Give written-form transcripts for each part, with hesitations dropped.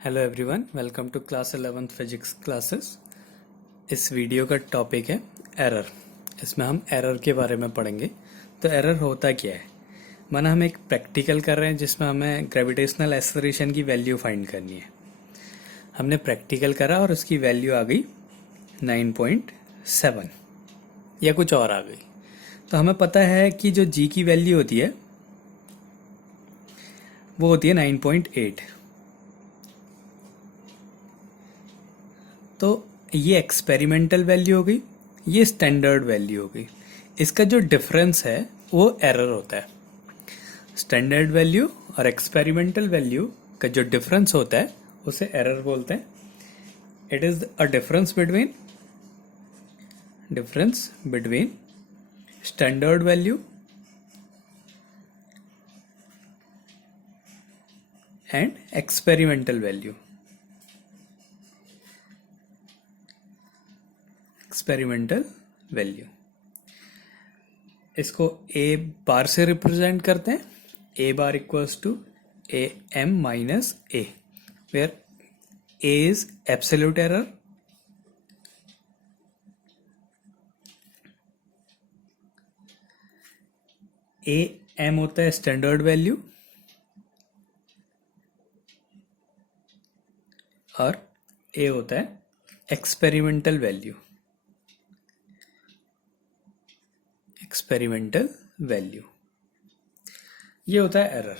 Hello everyone, welcome to class 11th physics classes. इस video का topic है error. इसमें हम एरर के बारे में पढ़ेंगे। तो एरर होता क्या है? माना हम एक प्रैक्टिकल कर रहे हैं जिसमें हमें ग्रेविटेशनल एक्सेलरेशन की वैल्यू फाइंड करनी है। हमने प्रैक्टिकल करा और उसकी वैल्यू आ गई 9.7 या कुछ और आ गई। तो हमें पता है कि जो जी की वैल्यू होती है वो होती है 9.8। तो ये एक्सपेरिमेंटल वैल्यू हो गई, ये स्टैंडर्ड वैल्यू हो गई। इसका जो डिफरेंस है वो एरर होता है। स्टैंडर्ड वैल्यू और एक्सपेरिमेंटल वैल्यू का जो डिफरेंस होता है उसे एरर बोलते हैं। It is a difference between standard value and experimental value. इसको ए बार से रिप्रेजेंट करते हैं। A bar equals to A M minus A, where A is absolute error, A M होता है स्टैंडर्ड वैल्यू और ए होता है एक्सपेरिमेंटल वैल्यू। ये होता है एरर।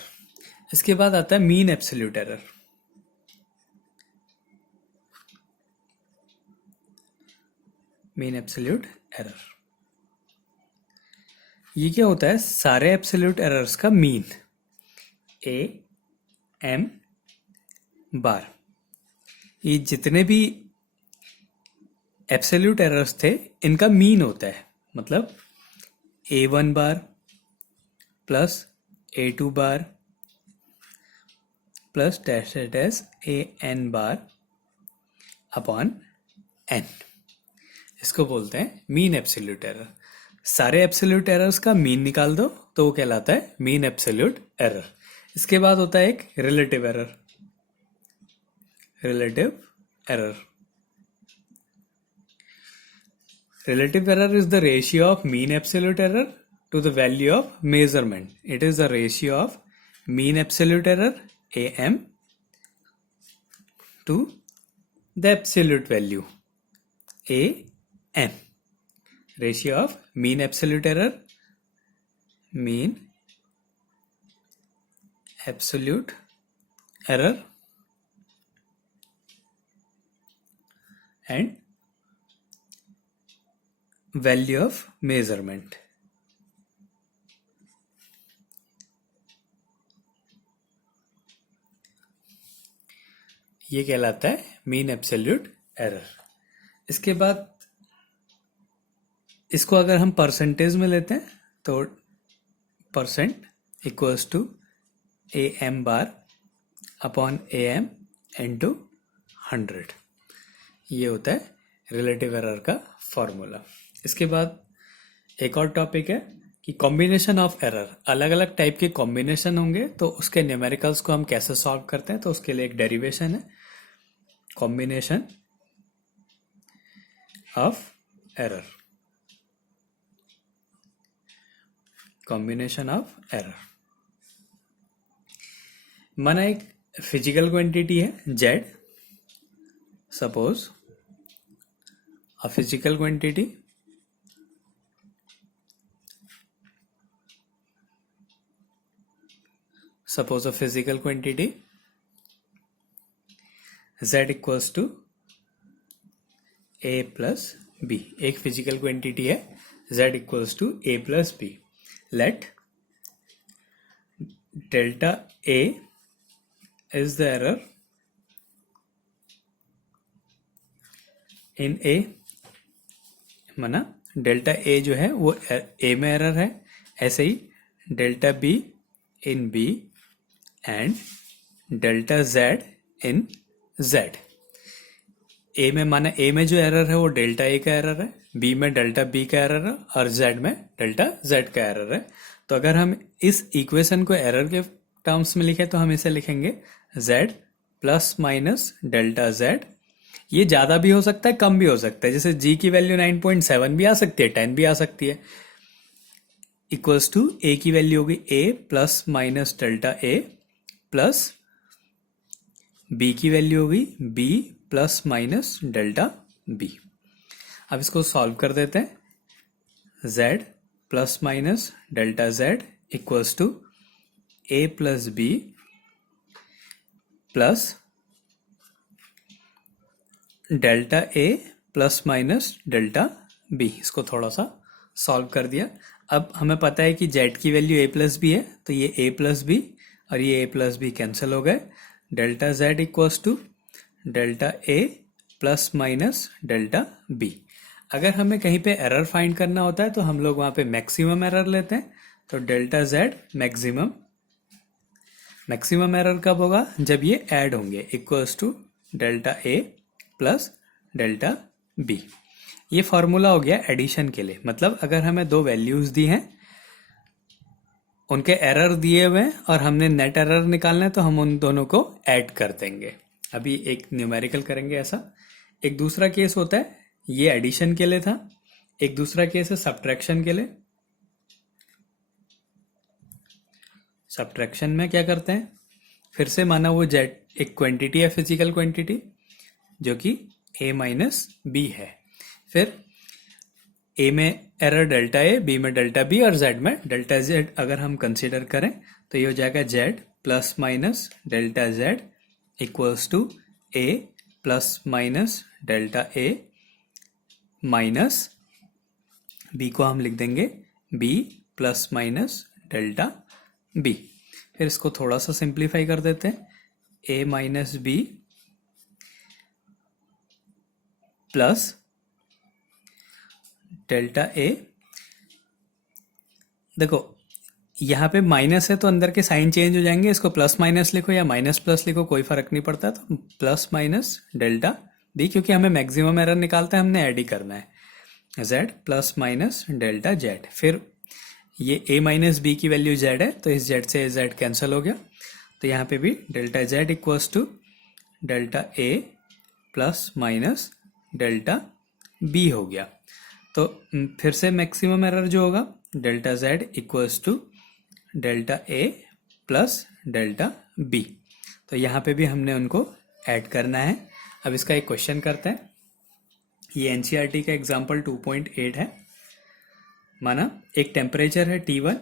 इसके बाद आता है मीन एब्सोल्यूट एरर। ये क्या होता है? सारे एब्सोल्यूट एरर्स का मीन, ए एम बार। ये जितने भी एब्सोल्यूट एरर्स थे इनका मीन होता है। मतलब A1 bar plus A2 bar plus dash dash AN bar upon N। इसको बोलते हैं मीन एब्सोल्यूट एरर। सारे एब्सोल्यूट एरर्स का मीन निकाल दो तो वो कहलाता है मीन एब्सोल्यूट एरर। इसके बाद होता है एक relative error. Relative error is the ratio of mean absolute error to the value of measurement. It is the ratio of mean absolute error AM to the absolute value AM. Ratio of mean absolute error and value of measurement. ये कहलाता है mean absolute error. इसके बाद इसको अगर हम percentage में लेते हैं तो percent equals to A M bar upon A M into 100। ये होता है रिलेटिव एरर का फॉर्मूला। इसके बाद एक और टॉपिक है कि कॉम्बिनेशन ऑफ एरर। अलग अलग टाइप के कॉम्बिनेशन होंगे तो उसके न्यूमेरिकल्स को हम कैसे सॉल्व करते हैं, तो उसके लिए एक डेरिवेशन है, कॉम्बिनेशन ऑफ एरर। माना एक फिजिकल क्वांटिटी है Z. Suppose a physical quantity z equals to a plus b। एक फिजिकल क्वांटिटी है z equals to a plus b। let delta a is the error in a। माना delta A जो है वो A में error है, ऐसे ही delta B in B and delta Z in Z. A में माना ए में जो एरर है वो डेल्टा ए का एरर है, बी में डेल्टा बी का एरर है और जेड में डेल्टा जेड का एरर है। तो अगर हम इस इक्वेशन को एरर के टर्म्स में लिखें तो हम इसे लिखेंगे Z plus minus delta Z. ये ज़्यादा भी हो सकता है, कम भी हो सकता है, जैसे जी की वैल्यू 9.7 भी आ सकती है, 10 भी आ सकती है। इक्वल्स टू ए की वैल्यू होगी A plus minus delta A, plus B की वैल्यू होगी B plus minus delta B. अब इसको सॉल्व कर देते हैं। z plus minus delta z equals to A plus B plus delta A plus minus delta B. इसको थोड़ा सा सॉल्व कर दिया। अब हमें पता है कि z की वैल्यू a प्लस बी है, तो ये a प्लस बी और ये a प्लस बी कैंसिल हो गए। Delta z equals to delta a plus minus delta B. अगर हमें कहीं पे एरर फाइंड करना होता है तो हम लोग वहाँ पे मैक्सिमम एरर लेते हैं। तो delta z maximum, maximum error कब होगा, जब ये ऐड होंगे, equals to delta a plus delta B. ये फॉर्मूला हो गया एडिशन के लिए। मतलब अगर हमें दो वैल्यूज दी हैं, उनके एरर दिए हुए हैं और हमने नेट एरर निकालना है, तो हम उन दोनों को ऐड कर देंगे। अभी एक न्यूमेरिकल करेंगे ऐसा। एक दूसरा केस होता है, ये एडिशन के लिए था। एक दूसरा केस है सब्ट्रैक्शन के लिए। सब्ट्रैक्शन में क्या करते हैं, फिर से माना वो जेड एक क्वांटिटी है, फिजिकल क्वांटिटी, जो कि a माइनस बी है। फिर a में एरर डेल्टा a, b में डेल्टा b और z में डेल्टा z अगर हम कंसीडर करें तो ये हो जाएगा z plus minus delta z equals to a plus minus delta a minus b को हम लिख देंगे b plus minus delta b। फिर इसको थोड़ा सा सिंप्लीफाई कर देते हैं। a minus B plus delta A. देखो यहाँ पे माइनस है तो अंदर के साइन चेंज हो जाएंगे, इसको प्लस माइनस लिखो या माइनस प्लस लिखो, कोई फर्क नहीं पड़ता। तो प्लस माइनस डेल्टा बी, क्योंकि हमें मैक्सिमम एरर निकालता है, हमने ऐड ही करना है। z plus minus delta z। फिर ये a माइनस बी की वैल्यू z है, तो इस z से z कैंसिल हो गया। तो यहाँ पे भी delta z equals to delta a plus minus delta b हो गया। तो फिर से मैक्सिमम एरर जो होगा, delta z equals to delta a plus delta b। तो यहाँ पे भी हमने उनको ऐड करना है। अब इसका एक क्वेश्चन करते हैं। ये एनसीईआरटी का एग्जाम्पल 2.8 है। माना एक टेम्परेचर है T1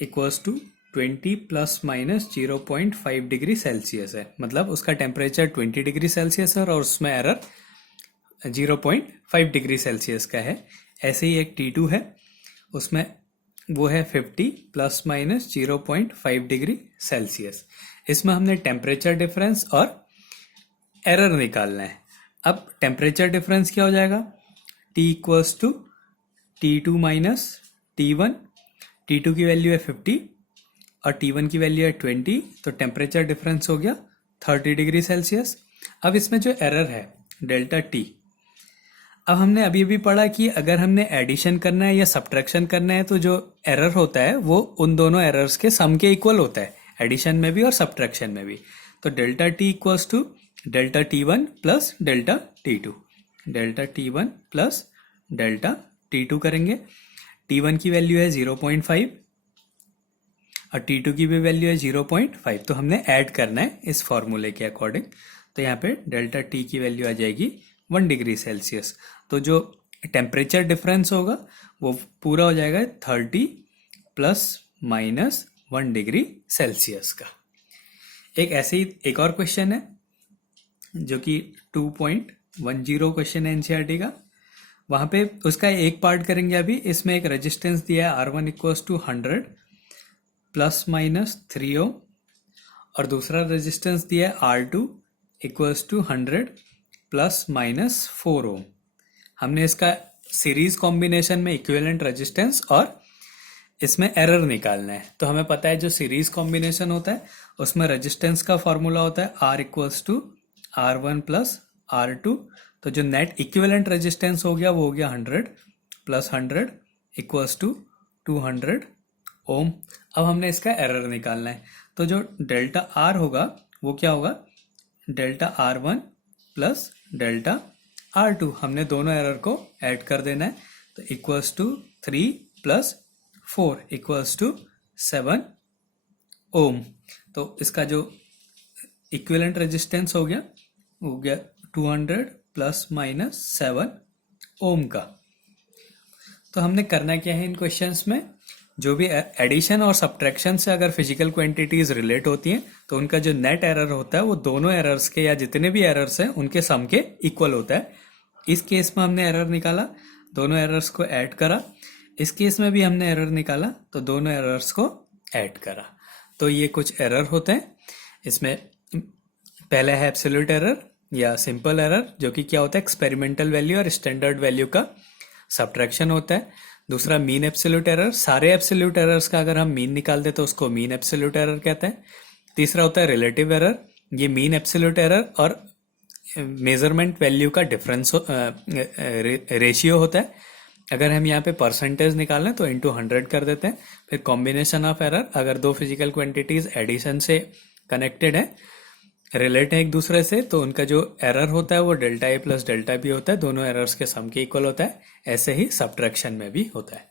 equals to 20 plus minus 0.5 degree Celsius है। मतलब उसका टेम्परेचर 20 डिग्री सेल्सियस है और उसमें एरर 0.5 डिग्री सेल्सियस का है। ऐसे ही एक T2 है, उसमें वो है 50 प्लस माइनस 0.5 डिग्री सेल्सियस। इसमें हमने टेम्परेचर डिफरेंस और एरर निकालना है। अब टेम्परेचर डिफरेंस क्या हो जाएगा, T equals to T2 minus T1। T2 की वैल्यू है 50 और T1 की वैल्यू है 20, तो टेम्परेचर डिफरेंस हो गया 30 डिग्री सेल्सियस। अब इसमें जो एरर है डेल्टा T, अब हमने अभी अभी पढ़ा कि अगर हमने एडिशन करना है या सब्ट्रैक्शन करना है तो जो एरर होता है वो उन दोनों एरर्स के सम के इक्वल होता है, एडिशन में भी और सब्ट्रैक्शन में भी। तो delta T equals to delta T1 plus delta T2। Delta T1 plus delta T2 करेंगे। T1 की वैल्यू है 0.5 और T2 की भी वैल्यू है 0.5, तो हमने ऐड करना है इस फॉर्मूले के अकॉर्डिंग। तो यहाँ पे डेल्टा T की वैल्यू आ जाएगी 1 डिग्री सेल्सियस। तो जो टेम्परेचर डिफरेंस होगा वो पूरा हो जाएगा 30 प्लस माइनस 1 डिग्री सेल्सियस का। एक ऐसे ही एक और क्वेश्चन है जो कि 2.10 क्वेश्चन है एनसीईआरटी का। वहाँ पे उसका एक पार्ट करेंगे अभी। इसमें एक रेजिस्टेंस दिया है R1 equals to 100 plus minus 3 ohm और दूसरा रेजिस्टेंस दिया है R2 equals to 100 plus minus 4 ohm. हमने इसका सीरीज कॉम्बिनेशन में इक्विवेलेंट रेजिस्टेंस और इसमें एरर निकालना है। तो हमें पता है जो सीरीज कॉम्बिनेशन होता है उसमें रेजिस्टेंस का फॉर्मूला होता है R equals to R1 plus R2। तो जो नेट इक्विवेलेंट रेजिस्टेंस हो गया वो हो गया 100 प्लस 100 इक्वल्स टू 200 ओम। अब हमने इसका एरर निकालना है। तो जो डेल्टा R होगा वो क्या होगा, delta R1 plus delta R2, हमने दोनों एरर को ऐड कर देना है, तो equals to 3 plus 4 equals to 7 ohm. तो इसका जो इक्विवेलेंट रेजिस्टेंस हो गया 200 प्लस माइनस 7 ओम का। तो हमने करना क्या है इन क्वेश्चंस में, जो भी एडिशन और सब्ट्रैक्शन से अगर फिजिकल क्वांटिटीज रिलेट होती हैं तो उनका जो नेट एरर होता है वो दोनों एरर्स के या जितने भी एरर्स हैं उनके सम के इक्वल होता है। इस केस में हमने एरर निकाला, दोनों एरर्स को ऐड करा। इस केस में भी हमने एरर निकाला, तो दोनों एरर्स को ऐड करा। तो ये कुछ एरर होते हैं। इसमें पहला है एब्सोल्यूट एरर या सिंपल एरर, जो कि क्या होता है, एक्सपेरिमेंटल वैल्यू और स्टैंडर्ड वैल्यू का सब्ट्रैक्शन होता है। दूसरा मीन एब्सोल्यूट एरर, सारे एब्सोल्यूट एरर्स का अगर हम मीन निकाल दे तो उसको मीन एब्सोल्यूट एरर कहते हैं। तीसरा होता है रिलेटिव एरर, ये मीन एब्सोल्यूट एरर और मेजरमेंट वैल्यू का डिफरेंस रेशियो होता है। अगर हम यहाँ पे परसेंटेज निकालें तो इंटू 100 कर देते हैं। फिर कॉम्बिनेशन ऑफ एरर, अगर दो फिजिकल क्वांटिटीज एडिशन से कनेक्टेड है, रिलेट है एक दूसरे से, तो उनका जो एरर होता है वो delta A plus delta B होता है, दोनों एरर्स के सम के इक्वल होता है। ऐसे ही सब्ट्रैक्शन में भी होता है।